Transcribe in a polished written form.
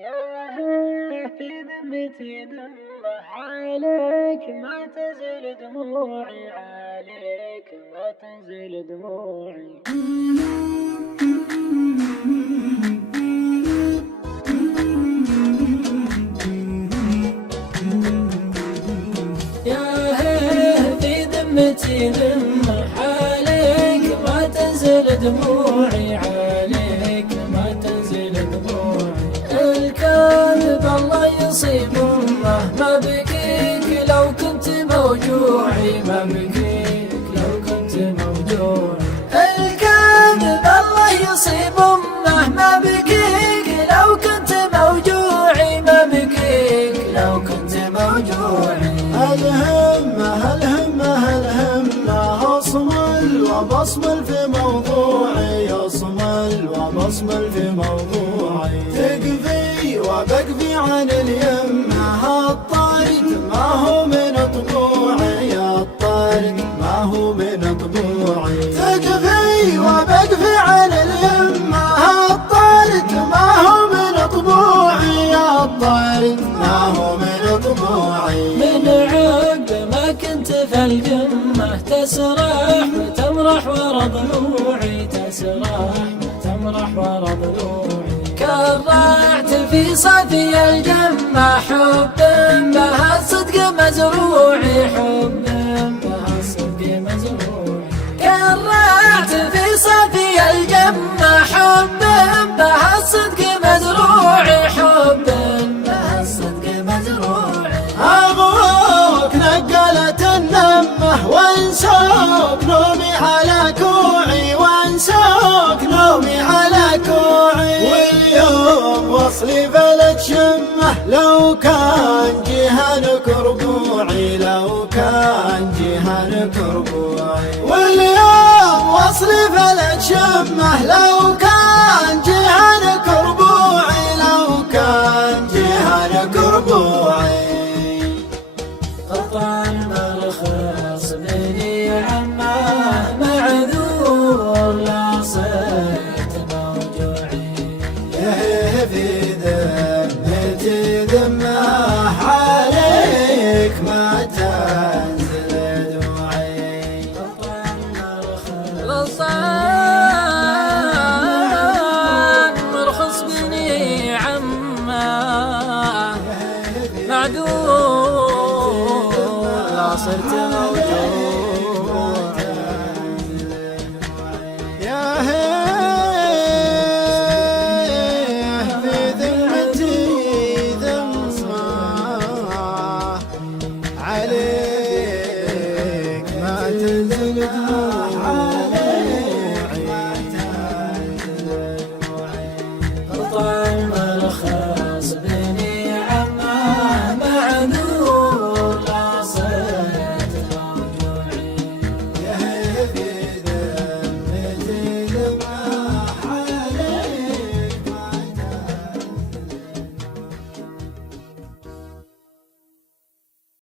في ذمتي دمه عليك ما تزل دموعي، عليك ما تزل دموعي. في ذمتي دمه عليك ما تزل دموعي، عليك ما تزل دموعي. الكاذب الله يصيب ما بكيك لو كنت موجوعي، ما بكيك لو كنت موجوعي. الكاذب الله يصيب ما بكيك لو كنت موجوعي، ما بكيك لو كنت موجوعي. الهمة أصمل وبصمل في موضوعي، أصمل وبصمل في موضوعي. تقفي وبقفي عن اليمة، الطارد ما هو من طبوعي، الطارد ما هو من طبوعي. تقفي وبقفي عن اليمة، الطارد ما هو من طبوعي، الطارد ما هو من طبوعي. من عقب ما كنت في القمة تسرح وتمرح ورا ضلوعي، تسرح وتمرح ورا ضلوعي. كرعت في صافي الجمة حب بها الصدق مزروعي، حب بها الصدق مزروعي. كرعت في صافي الجمة حب بها الصدق مزروعي، حب بها الصدق مزروعي. أبوك نقلت النمة وانسوك نومي على كوعي، وانسوك نومي على كوعي. واليوم وصلي بلد شمه لو كان جهنك ربوعي، لو كان جهنك ربوعي. واليوم وصلي بلد شمه لو كان جهنك ربوعي، لو كان جهنك ربوعي. قطع المرخص بني عماه معذور لا صرت موجوعي. في ذمتي ذمه عليك ما تنزل دموعي. قطع المرخص مرخص بني عماه معذور لا صرت موجوع. يا في ذمتي ذمة عليك ما تنزل دموعي.